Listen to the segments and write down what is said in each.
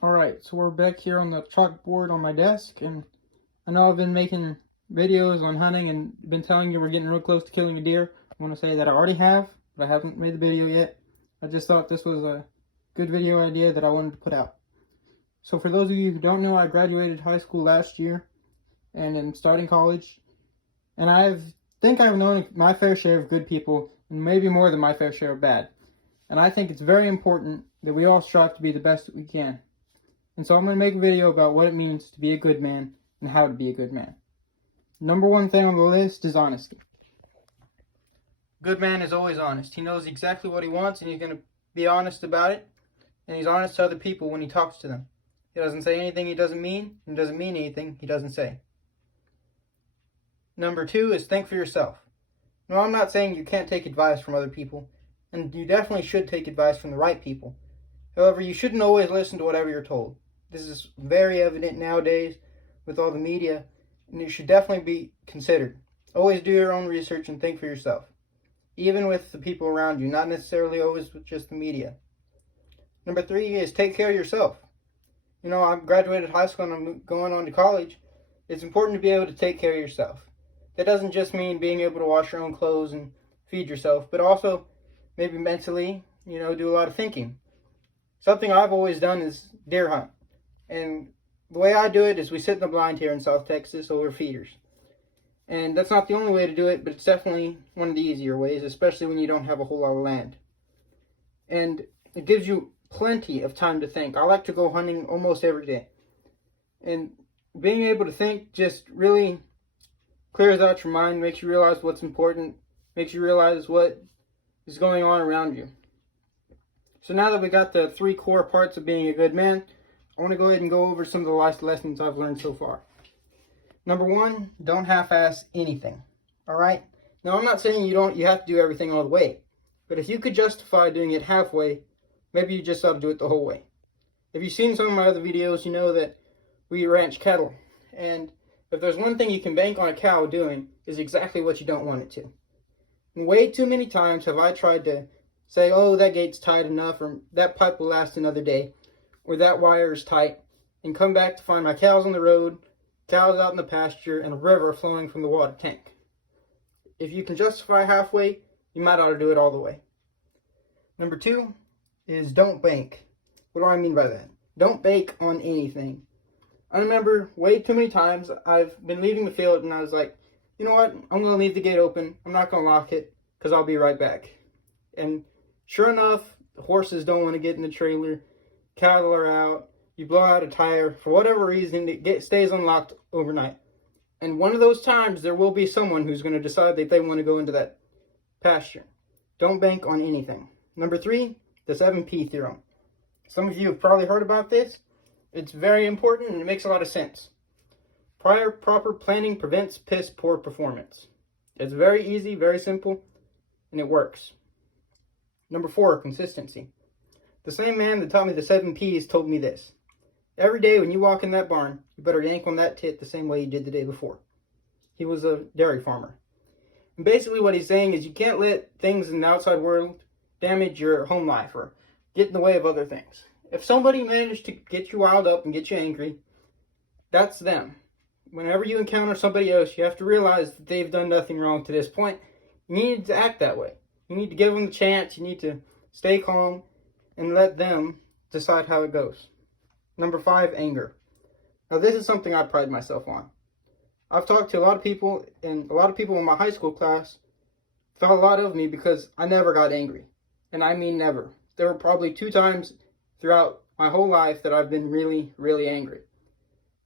Alright, so we're back here on the chalkboard on my desk, and I know I've been making videos on hunting and been telling you we're getting real close to killing a deer. I want to say that I already have, but I haven't made the video yet. I just thought this was a good video idea that I wanted to put out. So for those of you who don't know, I graduated high school last year and am starting college, and think I've known my fair share of good people, and maybe more than my fair share of bad. And I think it's very important that we all strive to be the best that we can. And so I'm going to make a video about what it means to be a good man and how to be a good man. Number one thing on the list is honesty. Good man is always honest. He knows exactly what he wants and he's going to be honest about it. And he's honest to other people when he talks to them. He doesn't say anything he doesn't mean, and doesn't mean anything he doesn't say. Number two is think for yourself. No, I'm not saying you can't take advice from other people, and you definitely should take advice from the right people. However, you shouldn't always listen to whatever you're told. This is very evident nowadays with all the media, and it should definitely be considered. Always do your own research and think for yourself, even with the people around you, not necessarily always with just the media. Number three is take care of yourself. You know, I've graduated high school and I'm going on to college. It's important to be able to take care of yourself. That doesn't just mean being able to wash your own clothes and feed yourself, but also maybe mentally, do a lot of thinking. Something I've always done is deer hunt. And the way I do it is we sit in the blind here in South Texas over feeders. And that's not the only way to do it, but it's definitely one of the easier ways, especially when you don't have a whole lot of land. And it gives you plenty of time to think. I like to go hunting almost every day. And being able to think just really clears out your mind, makes you realize what's important, makes you realize what is going on around you. So now that we got the three core parts of being a good man, I want to go ahead and go over some of the life lessons I've learned so far. Number one, don't half-ass anything. All right? Now, I'm not saying you have to do everything all the way. But if you could justify doing it halfway, maybe you just ought to do it the whole way. If you've seen some of my other videos, you know that we ranch cattle. And if there's one thing you can bank on a cow doing, is exactly what you don't want it to. And way too many times have I tried to say, oh, that gate's tight enough, or that pipe will last another day, or that wire is tight, and come back to find my cows on the road, cows out in the pasture, and a river flowing from the water tank. If you can justify halfway, you might ought to do it all the way. Number two is don't bank. What do I mean by that? Don't bank on anything. I remember way too many times I've been leaving the field and I was like, you know what, I'm going to leave the gate open. I'm not going to lock it because I'll be right back. And sure enough, the horses don't want to get in the trailer. Cattle are out, you blow out a tire, for whatever reason, it stays unlocked overnight. And one of those times, there will be someone who's going to decide that they want to go into that pasture. Don't bank on anything. Number three, the 7P theorem. Some of you have probably heard about this. It's very important and it makes a lot of sense. Prior proper planning prevents piss poor performance. It's very easy, very simple, and it works. Number four, consistency. The same man that taught me the 7Ps told me this. Every day when you walk in that barn, you better yank on that tit the same way you did the day before. He was a dairy farmer. And basically what he's saying is you can't let things in the outside world damage your home life or get in the way of other things. If somebody managed to get you riled up and get you angry, that's them. Whenever you encounter somebody else, you have to realize that they've done nothing wrong to this point. You need to act that way. You need to give them the chance. You need to stay calm and let them decide how it goes. Number five, anger. Now this is something I pride myself on. I've talked to a lot of people, and a lot of people in my high school class thought a lot of me because I never got angry. And I mean never. There were probably 2 times throughout my whole life that I've been really, really angry.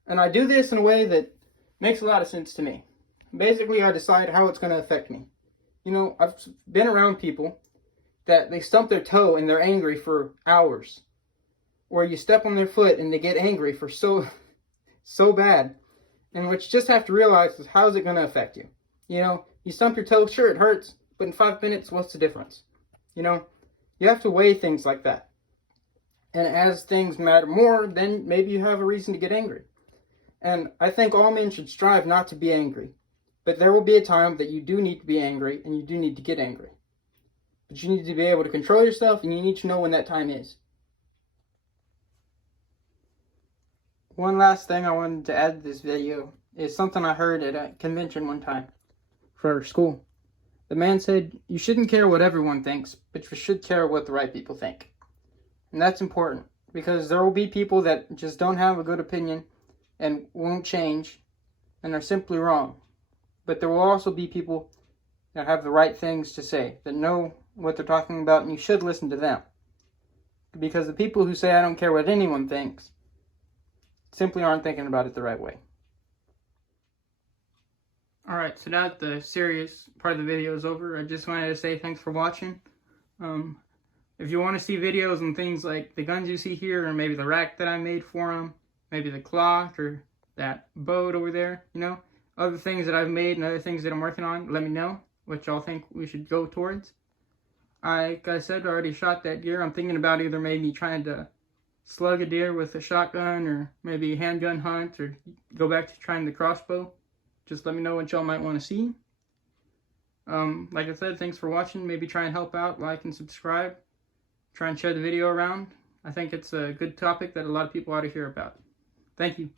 And I do this in a way that makes a lot of sense to me. Basically, I decide how it's going to affect me. You know, I've been around people that they stump their toe and they're angry for hours. Or you step on their foot and they get angry for so bad. And what you just have to realize is how is it going to affect you? You know, you stump your toe, sure it hurts, but in 5 minutes, what's the difference? You know, you have to weigh things like that. And as things matter more, then maybe you have a reason to get angry. And I think all men should strive not to be angry. But there will be a time that you do need to be angry and you do need to get angry. But you need to be able to control yourself and you need to know when that time is. One last thing I wanted to add to this video is something I heard at a convention one time for school. The man said, you shouldn't care what everyone thinks, but you should care what the right people think. And that's important, because there will be people that just don't have a good opinion and won't change and are simply wrong. But there will also be people that have the right things to say, that know what they're talking about, and you should listen to them. Because the people who say, I don't care what anyone thinks, simply aren't thinking about it the right way. Alright, so now that the serious part of the video is over, I just wanted to say thanks for watching. If you want to see videos on things like the guns you see here, or maybe the rack that I made for them, maybe the clock, or that boat over there, other things that I've made and other things that I'm working on, let me know what y'all think we should go towards. Like I said, I already shot that deer. I'm thinking about either maybe trying to slug a deer with a shotgun, or maybe a handgun hunt, or go back to trying the crossbow. Just let me know what y'all might want to see. Like I said, thanks for watching. Maybe try and help out, like and subscribe. Try and share the video around. I think it's a good topic that a lot of people ought to hear about. Thank you.